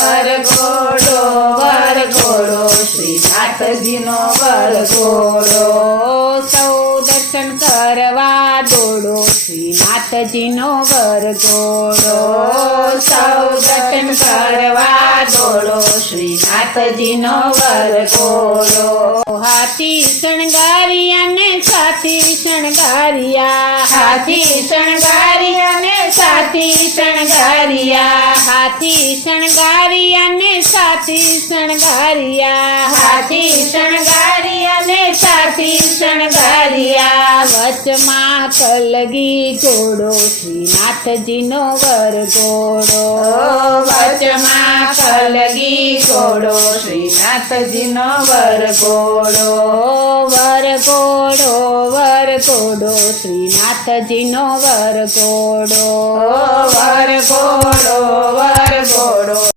વરઘોડો શ્રીનાથજીનો વરઘોડો સૌ દર્શન કરવા દોડો શ્રીનાથજીનો વરઘોડો સૌ દર્શન કરવા દોડો શ્રીનાથજીનો વરઘોડો હાથી શણગારિયા ને સાથી શણગારિયા હાથી શણગારિયા ને સાથી શણગારિયા હાથી શણગારિયા ને સાથી શણગારિયા હાથી શણગારિયા ને સાથી શણગારિયા વચમાં કલગી ઘોડો શ્રીનાથજીનો વરઘોડો વચમાં કલગી ઘોડો શ્રીનાથજીનો વરઘોડો વરઘોડો વરઘોડો શ્રીનાથજીનો વરઘોડો વરઘોડો વરઘોડો